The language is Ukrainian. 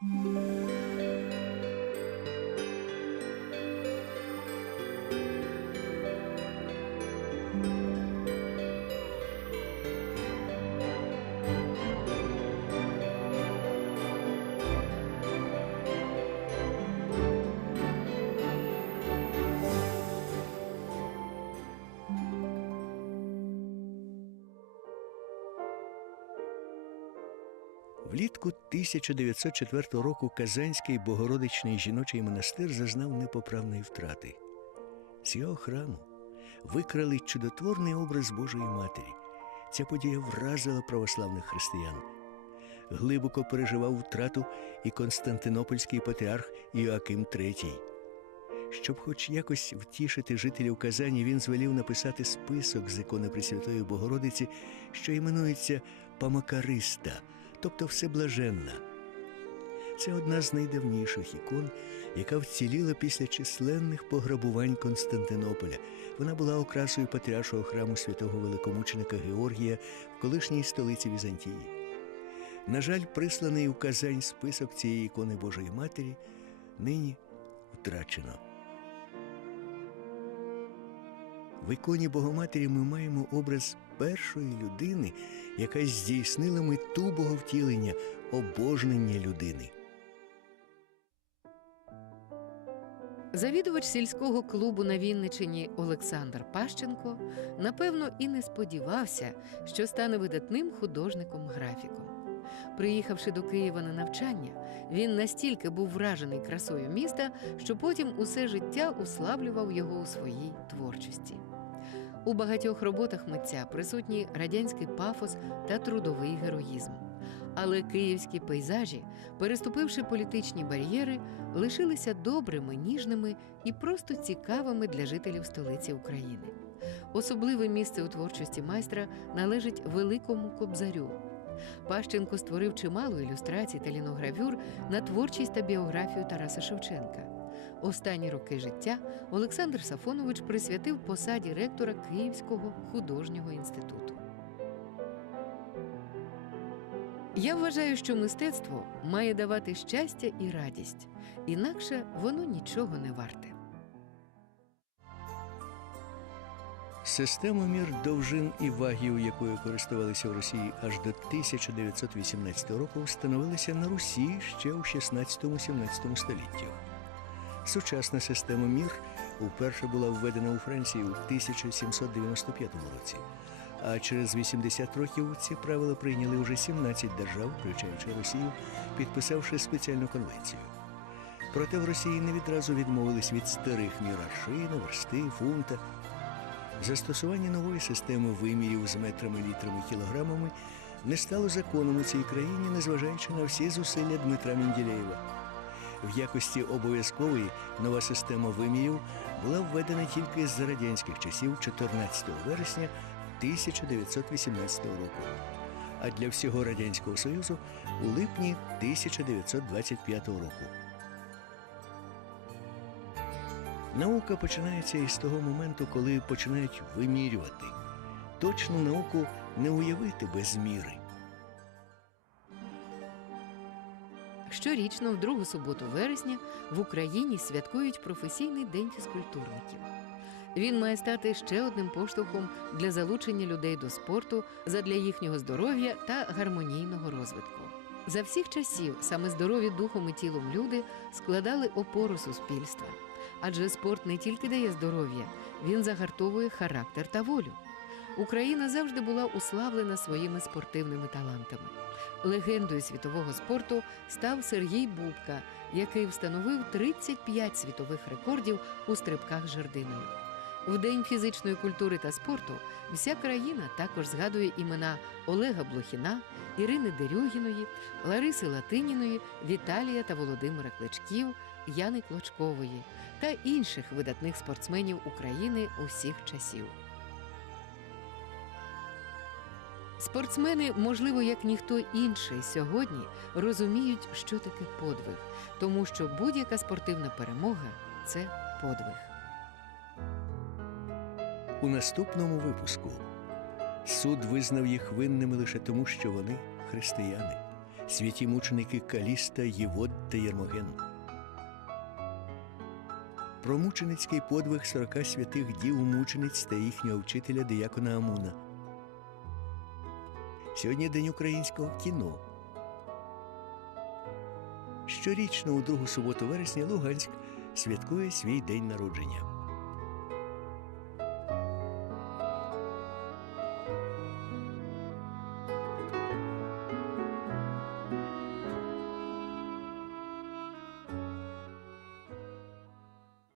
Música Влітку 1904 року Казанський Богородичний жіночий монастир зазнав непоправної втрати. З його храму викрали чудотворний образ Божої Матері. Ця подія вразила православних християн. Глибоко переживав втрату і Константинопольський патріарх Іоаким III. Щоб хоч якось втішити жителів Казані, він звелів написати список з ікони Пресвятої Богородиці, що іменується Памакариста, тобто Всеблаженна. Це одна з найдавніших ікон, яка вціліла після численних пограбувань Константинополя. Вона була окрасою патріаршого храму святого великомученика Георгія в колишній столиці Візантії. На жаль, присланий у Казань список цієї ікони Божої Матері нині втрачено. В іконі Богоматері ми маємо образ першої людини, яка здійснила мету боговтілення, обожнення людини. Завідувач сільського клубу на Вінничині Олександр Пащенко напевно і не сподівався, що стане видатним художником-графіком. Приїхавши до Києва на навчання, він настільки був вражений красою міста, що потім усе життя уславлював його у своїй творчості. У багатьох роботах митця присутній радянський пафос та трудовий героїзм. Але київські пейзажі, переступивши політичні бар'єри, лишилися добрими, ніжними і просто цікавими для жителів столиці України. Особливе місце у творчості майстра належить великому кобзарю. Пащенко створив чимало ілюстрацій та ліногравюр на творчість та біографію Тараса Шевченка. Останні роки життя Олександр Сафонович присвятив посаді ректора Київського художнього інституту. Я вважаю, що мистецтво має давати щастя і радість, інакше воно нічого не варте. Система мір довжин і вагів, якою користувалися в Росії аж до 1918 року, встановилася на Русі ще у 16-17 століттях. Сучасна система мір уперше була введена у Франції у 1795 році. А через 80 років ці правила прийняли вже 17 держав, включаючи Росію, підписавши спеціальну конвенцію. Проте в Росії не відразу відмовились від старих мір аршина, версти, фунта. Застосування нової системи вимірів з метрами, літрами, кілограмами не стало законом у цій країні, незважаючи на всі зусилля Дмитра Менділеєва. В якості обов'язкової нова система вимірів була введена тільки з радянських часів 14 вересня 1918 року, а для всього Радянського Союзу у липні 1925 року. Наука починається із того моменту, коли починають вимірювати. Точну науку не уявити без міри. Щорічно, в другу суботу вересня, в Україні святкують професійний день фізкультурників. Він має стати ще одним поштовхом для залучення людей до спорту задля їхнього здоров'я та гармонійного розвитку. За всіх часів саме здорові духом і тілом люди складали опору суспільства, адже спорт не тільки дає здоров'я, він загартовує характер та волю. Україна завжди була уславлена своїми спортивними талантами. Легендою світового спорту став Сергій Бубка, який встановив 35 світових рекордів у стрибках жердиною. В День фізичної культури та спорту вся країна також згадує імена Олега Блохіна, Ірини Дерюгіної, Лариси Латиніної, Віталія та Володимира Кличків, Яни Клочкової та інших видатних спортсменів України усіх часів. Спортсмени, можливо, як ніхто інший сьогодні розуміють, що таке подвиг, тому що будь-яка спортивна перемога це подвиг. У наступному випуску суд визнав їх винними лише тому, що вони християни. святі мученики Каліста, Євод та Єрмоген. Про мученицький подвиг 40 святих дів мучениць та їхнього вчителя диякона Амуна. Сьогодні День українського кіно. Щорічно у другу суботу вересня Луганськ святкує свій день народження.